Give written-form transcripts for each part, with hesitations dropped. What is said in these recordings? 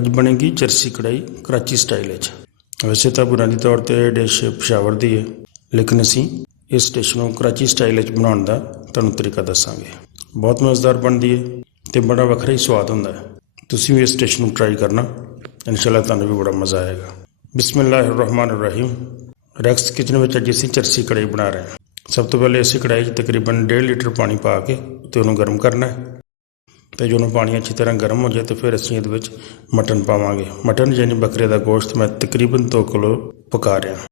अज बनेगी चरसी कढ़ाई कराची स्टाइल। वैसे तो बुनियादी तौर पर डिश पेशावर की है, लेकिन असी इस डिश को कराची स्टाइल बनाने का तुहानूं तरीका दसांगे। बहुत मज़ेदार बनती है तो बड़ा वखरा ही स्वाद होंदा है। तुसीं भी इस डिश को ट्राई करना, इंशाअल्लाह तुहानूं भी बड़ा मज़ा आएगा। बिस्मिल्लाहिर्रहमानिर्रहीम। रैक्स किचन में अज असीं चरसी कढ़ाई बना रहे हैं। सब तो पहले असी कढ़ाई तकरीबन 1.5 लीटर पानी पा के तो उन्होंने गर्म करना है। तो जो पानी अच्छी तरह गर्म हो जाए तो फिर असीं इहदे विच मटन पावांगे। मटन यानी बकरे का गोश्त मैं तकरीबन 2 किलो पका रहा।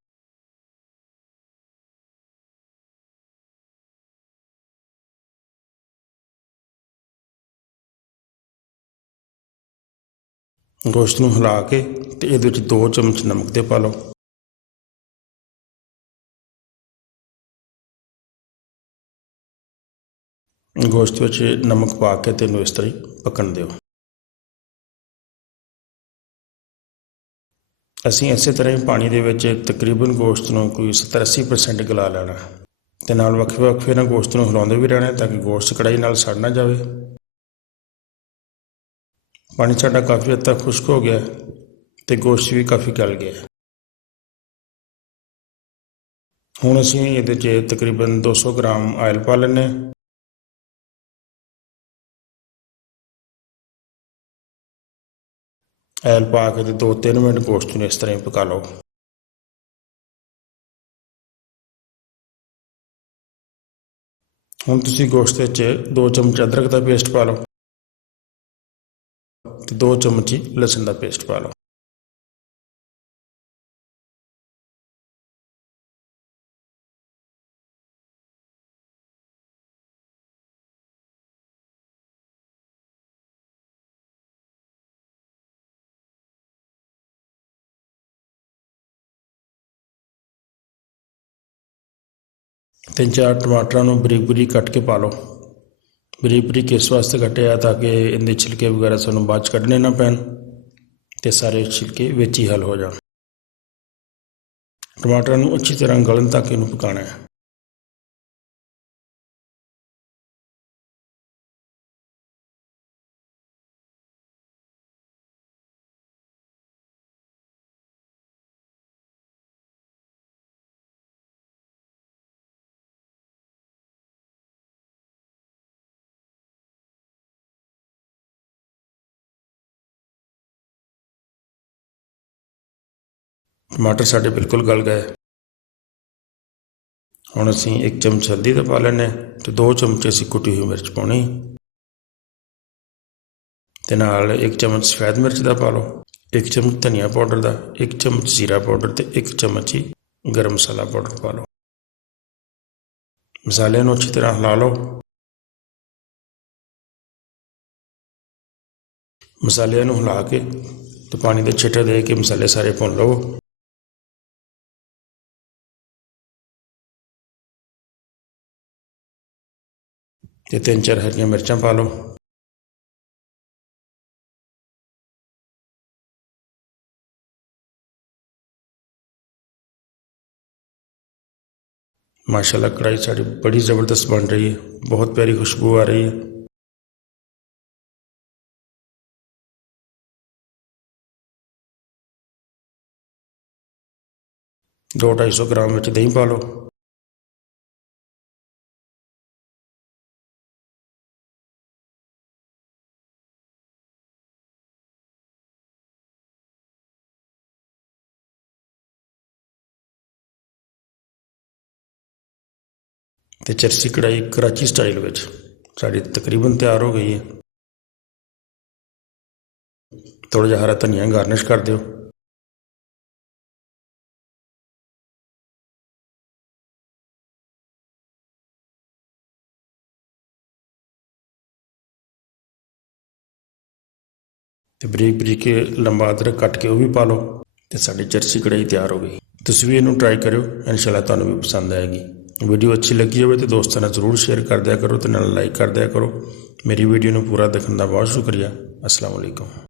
गोश्त नूं हिला के तो इहदे विच 2 चमच नमक दे पा लो। गोश्त विच नमक पा के तो इस तरह ही पकन दिओ। असीं इस तरह ही पानी दे विच तकरीबन गोश्त नूं कोई 70-80% गला लेना ते नाल वक्फे ना गोश्त नूं हिलाउंदे भी रहना ताकि गोश्त कढ़ाई नाल सड़ ना जाए। पानी साडा काफ़ी हद तक खुश्क हो गया तो गोश्त भी काफ़ी गल गया। हुण असीं इहदे च तकरीबन 200 ग्राम आयल पा लैने। आयल पा के 2-3 मिनट गोश्त नूं इस तरह ही पका लो। हुण तुसीं गोश्त विच 2 चमच अदरक का पेस्ट पा लो तो 2 चमच ही लहसुन का पेस्ट पा लो। तीन चार टमाटर नूं बरीक बरीक कट के पा लो। बरीक बरीक इस वास्ते कटिया ताकि इनके छिलके वगैरह सानूं बाद च कढ़ने ना पैन ते सारे छिलके विच ही हल हो जाए। टमाटर नूं अच्छी तरह गलन तक इनूं पकाना है। टमाटर साढ़े बिल्कुल गल गए। हुण असीं 1 चमच हल्दी का पा लैने तो 2 चमच असीं कुटी हुई मिर्च पाउणी ते नाल 1 चमच सफेद मिर्च का पा लो, 1 चमच धनिया पाउडर का, 1 चमच जीरा पाउडर ते 1 चमच ही गर्म मसाला पाउडर पा लो। मसाले नूं अच्छी तरह हिला लो। मसाले नूं हिला के तो पानी के छिट्टे दे के मसाले सारे भुन लो। ते 3-4 हरियां मिर्चां पा लो। माशाल्लाह कढ़ाई साड़ी बड़ी ज़बरदस्त बन रही है, बहुत प्यारी खुशबू आ रही है। 200-250 ग्राम में दही पा लो। तो चरसी कढ़ाई कराची स्टाइल में साड़ी तकरीबन तैयार हो गई है। थोड़ा जिहा हरा धनिया गार्निश कर दो। तो बरीक बरीक लंबा अदरक कट के वह भी पा लो। तो साड़ी चरसी कढ़ाई तैयार हो गई। तुसीं भी इनू ट्राई करो, इंशाअल्लाह तुहानूं भी पसंद आएगी। वीडियो अच्छी लगी हो तो दोस्तों ने जरूर शेयर कर दिया करो तो नाल लाइक कर दिया करो। मेरी वीडियो नूं पूरा देखने का बहुत शुक्रिया। अस्सलाम वालेकुम।